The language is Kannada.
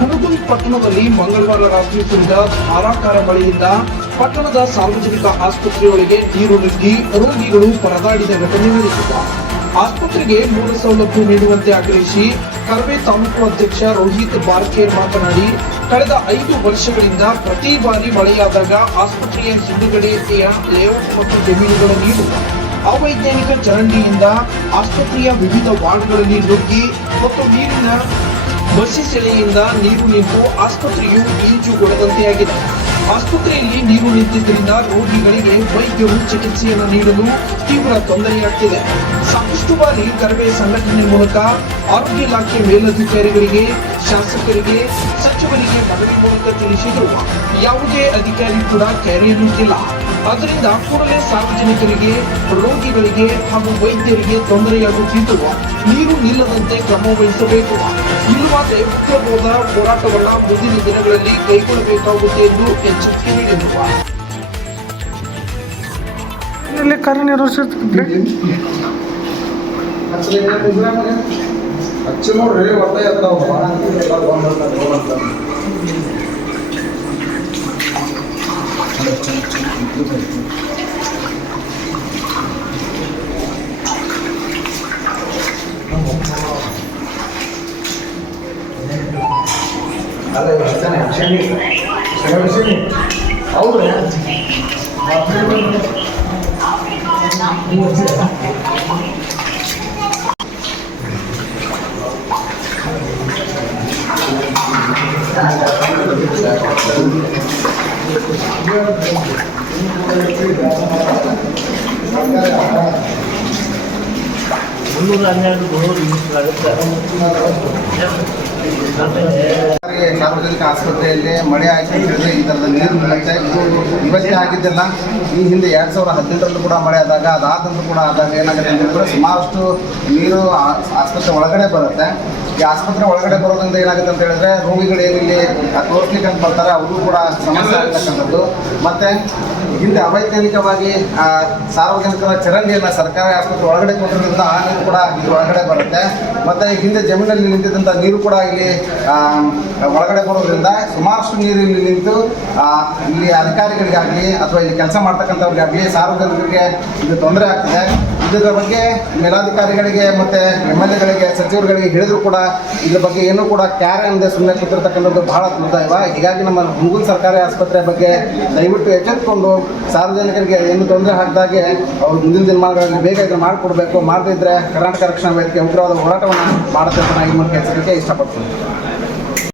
ಹುಣಗುಲ್ ಪಟ್ಟಣದಲ್ಲಿ ಮಂಗಳವಾರ ರಾತ್ರಿ ಸುರಿದ ಧಾರಾಕಾರ ಮಳೆಯಿಂದ ಪಟ್ಟಣದ ಸಾರ್ವಜನಿಕ ಆಸ್ಪತ್ರೆಯೊಳಗೆ ನೀರು ನುಗ್ಗಿ ರೋಗಿಗಳು ಪರದಾಡಿದ ಘಟನೆ ನಡೆಸಿದ ಆಸ್ಪತ್ರೆಗೆ ಮೂಲ ಸೌಲಭ್ಯ ನೀಡುವಂತೆ ಆಗ್ರಹಿಸಿ ಕರ್ವೆ ತಾಲೂಕು ಅಧ್ಯಕ್ಷ ರೋಹಿತ್ ಬಾರ್ಕೇರ್ ಮಾತನಾಡಿ, ಕಳೆದ ಐದು ವರ್ಷಗಳಿಂದ ಪ್ರತಿ ಬಾರಿ ಮಳೆಯಾದಾಗ ಆಸ್ಪತ್ರೆಯ ಹಿಂದುಗಡೆಯ ಲೇಔಟ್ ಮತ್ತು ಜಮೀನುಗಳ ನೀರು, ಅವೈಜ್ಞಾನಿಕ ಚರಂಡಿಯಿಂದ ಆಸ್ಪತ್ರೆಯ ವಿವಿಧ ವಾರ್ಡ್ಗಳಲ್ಲಿ ನುಗ್ಗಿ ಮತ್ತು ನೀರಿನ ಬಸ್ಸಿ ಸೆಳೆಯಿಂದ ನೀರು ನಿಂತು ಆಸ್ಪತ್ರೆಯು ಈಜುಗೊಡದಂತೆಯಾಗಿದೆ ಆಸ್ಪತ್ರೆಯಲ್ಲಿ ನೀರು ನಿಂತಿದ್ದರಿಂದ ರೋಗಿಗಳಿಗೆ ವೈದ್ಯರು ಚಿಕಿತ್ಸೆಯನ್ನು ನೀಡಲು ತೀವ್ರ ತೊಂದರೆಯಾಗ್ತಿದೆ. ಸಾಕಷ್ಟು ಬಾರಿ ಕರವೇ ಸಂಘಟನೆ ಮೂಲಕ ಆರೋಗ್ಯ ಇಲಾಖೆ ಮೇಲಧಿಕಾರಿಗಳಿಗೆ, ಶಾಸಕರಿಗೆ, ಸಚಿವರಿಗೆ ಮನವಿ ಮೂಲಕ ತಿಳಿಸಿದ್ರು. ಯಾವುದೇ ಅಧಿಕಾರಿ ಕೂಡ ಕೆರೆಯನ್ನುತ್ತಿಲ್ಲ ಅದರಿಂದ ಕೂಡಲೇ ಸಾರ್ವಜನಿಕರಿಗೆ, ರೋಗಿಗಳಿಗೆ ಹಾಗೂ ವೈದ್ಯರಿಗೆ ತೊಂದರೆಯಾಗುತ್ತಿದ್ದು, ನೀರು ನಿಲ್ಲದಂತೆ ಕ್ರಮ ವಹಿಸಬೇಕು. ಇಲ್ಲವಾದರೆ ಉಗ್ರವಾದ ಹೋರಾಟವನ್ನ ಮುಂದಿನ ದಿನಗಳಲ್ಲಿ ಕೈಗೊಳ್ಳಬೇಕಾಗುತ್ತೆ ಎಂದು ಎಚ್ಚರಿಕೆ ನೀಡಿರುವ ಇಲ್ಲಿ ಕಾರ್ಯನಿರ್ವಹಿಸುತ್ತಿದ್ದೆ ಹಚ್ಚಿ ನೋಡ್ರಿ ಒಟ್ಟ ಎತ್ತಾವ 물론 안내하는 물론 인식을 하겠다. ಸರ್ಕಾರಿ ಸಾರ್ವಜನಿಕ ಆಸ್ಪತ್ರೆಯಲ್ಲಿ ಮಳೆ ಆಯಿತು ಹೇಳಿದ್ರೆ ಈ ಥರದ ನೀರು ನಿಲ್ಲುತ್ತೆ ಇವತ್ತೇ ಆಗಿದ್ದೆಲ್ಲ ಈ ಹಿಂದೆ ಎರಡು ಸಾವಿರದ ಹದಿನೆಂಟರಲ್ಲೂ ಕೂಡ ಮಳೆ ಆದಾಗ ಅದಾದಂತೂ ಕೂಡ ಆದಾಗ ಏನಾಗುತ್ತೆ ಅಂತ ಹೇಳಿದ್ರೆ ಸುಮಾರಷ್ಟು ನೀರು ಆಸ್ಪತ್ರೆ ಒಳಗಡೆ ಬರುತ್ತೆ. ಈ ಆಸ್ಪತ್ರೆ ಒಳಗಡೆ ಬರೋದ್ರಿಂದ ಏನಾಗುತ್ತೆ ಅಂತ ಹೇಳಿದ್ರೆ ರೋಗಿಗಳು ಏನಿಲ್ಲಿ ತೋರಿಸ್ಲಿಕ್ಕೆ ಅಂತ ಬರ್ತಾರೆ ಅವ್ರಿಗೂ ಕೂಡ ಸಮಸ್ಯೆ ಆಗ್ತಕ್ಕಂಥದ್ದು. ಮತ್ತೆ ಹಿಂದೆ ಅವೈಜ್ಞಾನಿಕವಾಗಿ ಸಾರ್ವಜನಿಕರ ಚರಂಡಿಯನ್ನು ಸರ್ಕಾರಿ ಆಸ್ಪತ್ರೆ ಒಳಗಡೆ ಕೊಟ್ಟಿರೋದ್ರಿಂದ ಆ ನೀರು ಕೂಡ ಒಳಗಡೆ ಬರುತ್ತೆ. ಮತ್ತೆ ಹಿಂದೆ ಜಮೀನಲ್ಲಿ ನಿಂತಿದ್ದಂಥ ನೀರು ಕೂಡ ಇಲ್ಲಿ ಒಳಗಡೆ ಬರೋದ್ರಿಂದ ಸುಮಾರಷ್ಟು ನೀರು ಇಲ್ಲಿ ನಿಂತು ಇಲ್ಲಿ ಅಧಿಕಾರಿಗಳಿಗಾಗಲಿ ಅಥವಾ ಇಲ್ಲಿ ಕೆಲಸ ಮಾಡ್ತಕ್ಕಂಥವ್ರಿಗಾಗಲಿ ಸಾರ್ವಜನಿಕರಿಗೆ ಇದು ತೊಂದರೆ ಆಗ್ತಿದೆ. ಇದರ ಬಗ್ಗೆ ಮೇಲಾಧಿಕಾರಿಗಳಿಗೆ ಮತ್ತೆ ಎಂ ಎಲ್ ಎಗಳಿಗೆ ಸಚಿವರುಗಳಿಗೆ ಹೇಳಿದ್ರು ಕೂಡ ಇದ್ರ ಬಗ್ಗೆ ಏನೂ ಕೂಡ ಕ್ಯಾರೆ ಅನ್ನದೆ ಸುಮ್ಮನೆ ಕೂತಿರ್ತಕ್ಕಂಥದ್ದು ಬಹಳ ದುರ್ದೈವ ಹೀಗಾಗಿ ನಮ್ಮ ಹುಣಗುಲ್ ಸರ್ಕಾರಿ ಆಸ್ಪತ್ರೆ ಬಗ್ಗೆ ದಯವಿಟ್ಟು ಎಚ್ಚೆತ್ಕೊಂಡು ಸಾರ್ವಜನಿಕರಿಗೆ ಏನು ತೊಂದರೆ ಹಾಕಿದಾಗೆ ಅವ್ರು ಮುಂದಿನ ದಿನಮಾನಗಳಲ್ಲಿ ಬೇಗ ಇದನ್ನು ಮಾಡಿಕೊಡ್ಬೇಕು. ಮಾಡದಿದ್ರೆ ಕರ್ನಾಟಕ ರಕ್ಷಣಾ ವೇದಿಕೆ ಉಗ್ರವಾದ ಹೋರಾಟವನ್ನು ಮಾಡುತ್ತೆ ನಾನು ಈ ಮೂಲಕ ಹೆಸರಿಕೆ ಇಷ್ಟಪಡ್ತೀನಿ.